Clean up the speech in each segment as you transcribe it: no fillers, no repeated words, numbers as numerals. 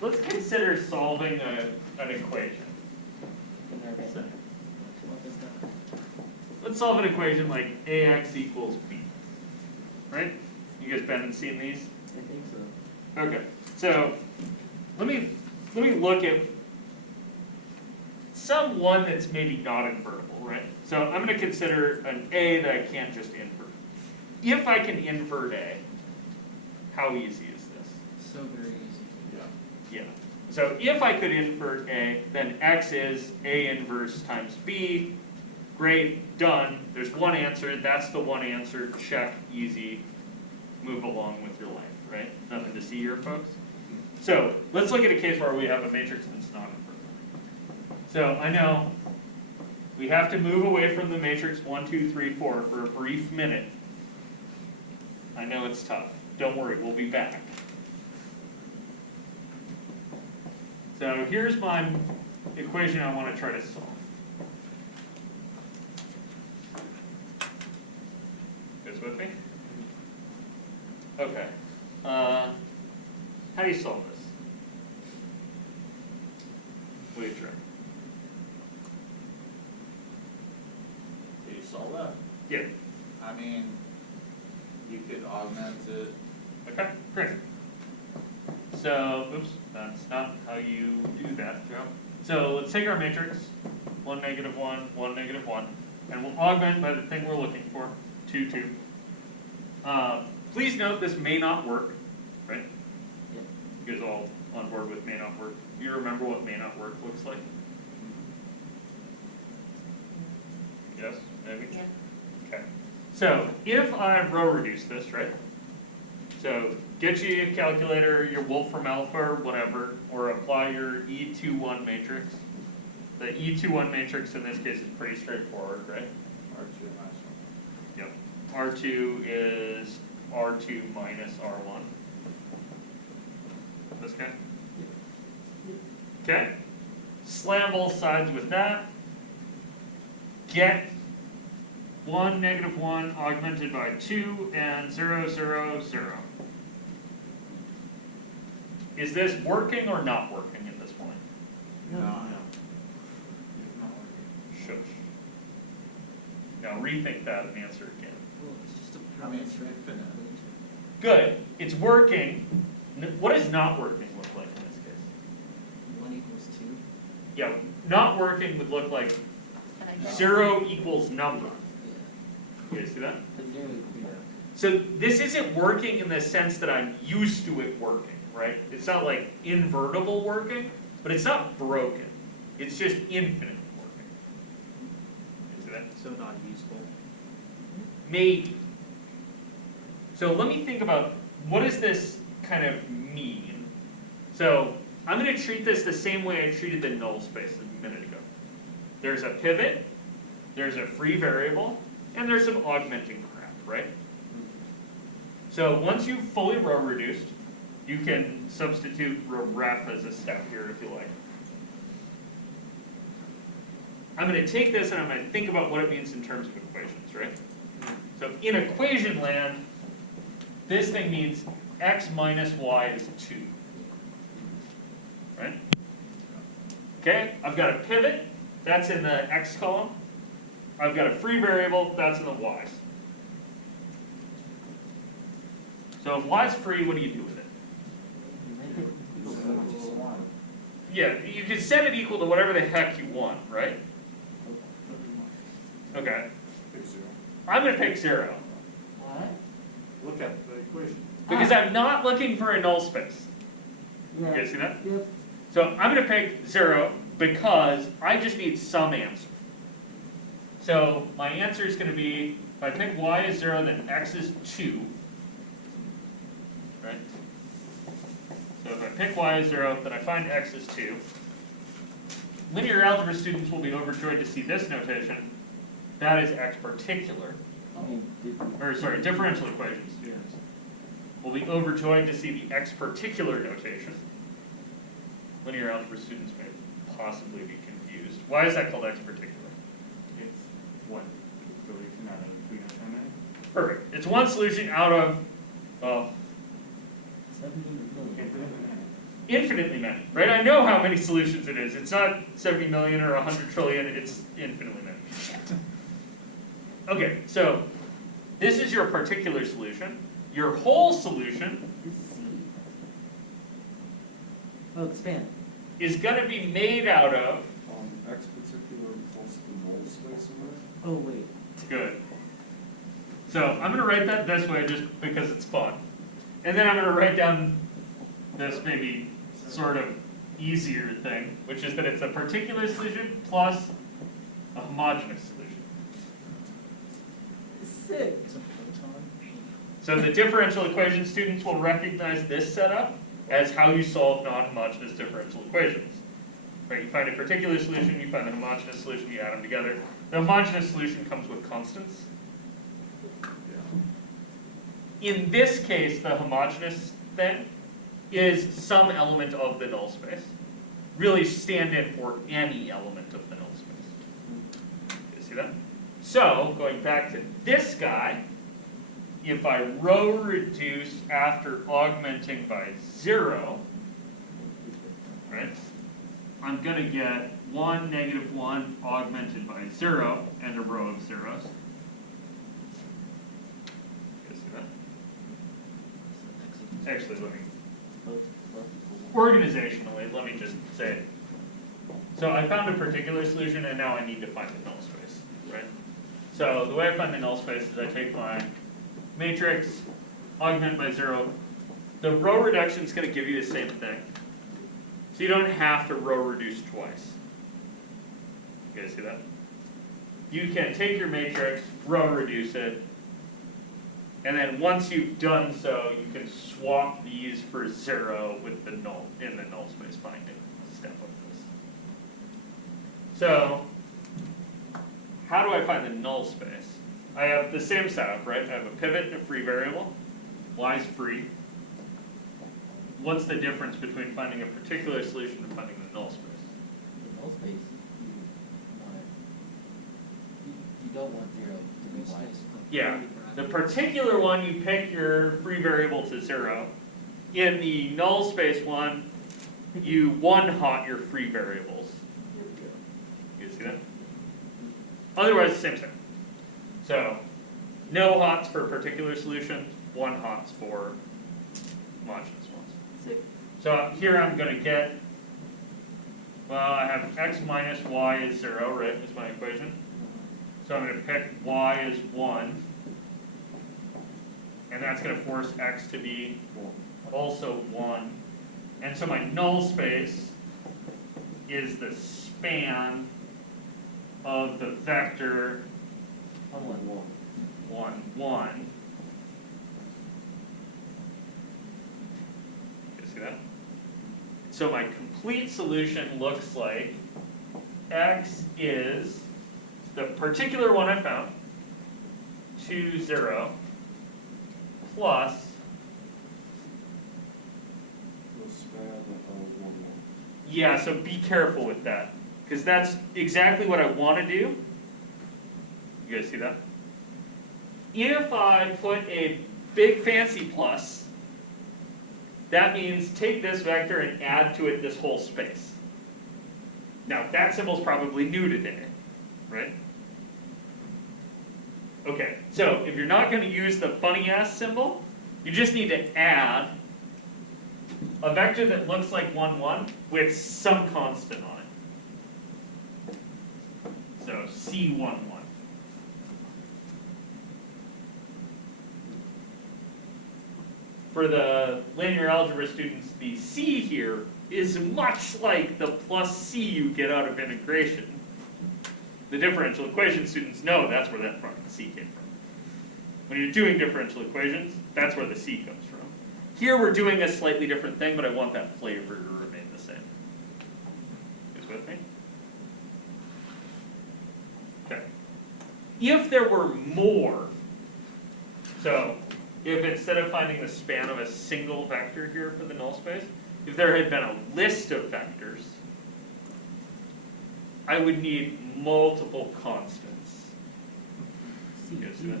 let's consider solving an equation. So, let's solve an equation like ax equals b. Right? You guys been and seen these? I think so. Okay. So let me look at some one that's maybe not invertible, right? So I'm going to consider an a that I can't just invert. If I can invert a, how easy is this? So very easy. Yeah. So if I could invert a, then x is a inverse times b. Great, done. There's one answer. That's the one answer. Check, easy. Move along with your life, right? Nothing to see here, folks. So let's look at a case where we have a matrix that's not invertible. So I know we have to move away from the matrix 1, 2, 3, 4 for a brief minute. I know it's tough. Don't worry, we'll be back. So here's my equation I want to try to solve. Guys with me? Okay. How do you solve this? What do you try? Do you solve that? Yeah. I mean, you could augment it. Okay, great. So, oops, that's not how you do that, Joe. So let's take our matrix, 1, -1, 1, -1, and we'll augment by the thing we're looking for, 2, 2. Please note this may not work, right? Yeah. You guys all on board with may not work? You remember what may not work looks like? Yes, maybe? Yeah. Okay. So if I row reduce this, right? So get you a calculator, your Wolfram Alpha or whatever, or apply your E21 matrix. The E21 matrix in this case is pretty straightforward, right? R2 minus 1. Yep. R2 is R2 minus R1. This guy? Okay. Slam both sides with that. Get 1, -1 augmented by 2 and 0, 0, 0. Is this working or not working at this point? No. No. It's not working. Shush. Now rethink that and answer again. Well, it's just a I mean, it's parametric infinite. equation. Good. It's working. What does not working look like in this case? 1 equals 2. Yeah, not working would look like And I guess 0 equals number. Yeah. You guys see that? But nearly clear. So this isn't working in the sense that I'm used to it working, right? It's not like invertible working, but it's not broken. It's just infinite working. You see that? So not useful. Maybe. So let me think about what does this kind of mean? So I'm going to treat this the same way I treated the null space a minute ago. There's a pivot, there's a free variable, and there's some augmenting crap, right? So once you've fully row reduced, you can substitute ref as a step here if you like. I'm going to take this and I'm going to think about what it means in terms of equations, right? So in equation land, this thing means x minus y is 2. Right? Okay, I've got a pivot, that's in the x column. I've got a free variable, that's in the y's. So if y is free, what do you do with it? Just 1. Yeah, you can set it equal to whatever the heck you want, right? Okay. Pick 0. I'm going to pick 0. what? Look at the equation. Because I'm not looking for a null space. You Yeah. guys see that? Yep. So I'm going to pick 0 because I just need some answer. So my answer is going to be, if I pick y is 0, then x is 2. Right? So if I pick y is 0, then I find x is 2. Linear algebra students will be overjoyed to see this notation. That is x particular. Or sorry, differential equations students will be overjoyed to see the x particular notation. Linear algebra students may possibly be confused. Why is that called x particular? It's one solution out of between us and Perfect. It's one solution out of, well, 17 or 4. infinitely many, right? I know how many solutions it is. It's not 70 million or 100 trillion, it's infinitely many. Okay, so this is your particular solution. Your whole solution Is C. Oh, expand. is going to be made out of, X particular plus the null space in there? Oh, wait. good. So I'm going to write that this way just because it's fun. And then I'm going to write down this maybe sort of easier thing, which is that it's a particular solution plus a homogeneous solution. Sick. It's a proton. So the differential equation students will recognize this setup as how you solve non-homogeneous differential equations. Right, you find a particular solution, you find the homogeneous solution, you add them together. The homogeneous solution comes with constants. In this case, the homogeneous thing is some element of the null space. Really stand in for any element of the null space. You see that? So, going back to this guy, if I row reduce after augmenting by 0, right, I'm going to get 1, -1 augmented by 0 and a row of zeros. You see that? Actually, let me, organizationally, let me just say, so I found a particular solution and now I need to find the null space, right? So the way I find the null space is I take my matrix, augment by 0. The row reduction is going to give you the same thing. So you don't have to row reduce twice. You guys see that? You can take your matrix, row reduce it, and then once you've done so, you can swap these for 0 with the null in the null space finding step of this. So, how do I find the null space? I have the same setup, right? I have a pivot and a free variable. Y is free. What's the difference between finding a particular solution and finding the null space? The null space, you don't want 0 to be y. Yeah. The particular one, you pick your free variable to 0. In the null space one, you one-hot your free variables. You see that? Otherwise, the same thing. So, no hots for particular solutions, one hots for homogeneous ones. So here I'm going to get, well, I have x minus y is 0, right, is my equation. So I'm going to pick y as 1. And that's going to force x to be also 1. And so my null space is the span of the vector 1, 1. 1, 1. You see that? So my complete solution looks like x is the particular one I found, 2, 0, plus, The span of 1, yeah, so be careful with that, because that's exactly what I want to do. You guys see that? If I put a big fancy plus, that means take this vector and add to it this whole space. Now, that symbol's probably new today, right? Okay, so if you're not going to use the funny ass symbol, you just need to add a vector that looks like 1, 1 with some constant on it. So C1, 1. For the linear algebra students, the C here is much like the plus C you get out of integration. The differential equation students know that's where that fucking C came from. When you're doing differential equations, that's where the C comes from. Here we're doing a slightly different thing, but I want that flavor to remain the same. You guys with me? Okay. If there were more, so if instead of finding the span of a single vector here for the null space, if there had been a list of vectors, I would need multiple constants. C, Yes, D, that- E.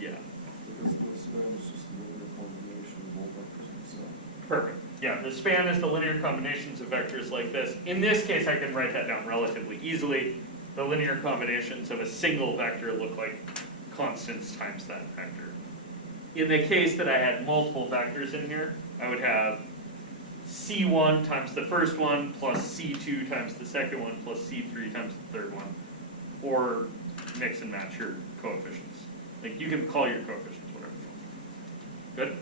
Yeah, because the span is just a linear combination of all vectors in the set. perfect. Yeah, the span is the linear combinations of vectors like this. In this case, I can write that down relatively easily. The linear combinations of a single vector look like constants times that vector. In the case that I had multiple vectors in here, I would have C1 times the first one plus C2 times the second one plus C3 times the third one. Or mix and match your coefficients. Like you can call your coefficients whatever you want. Good?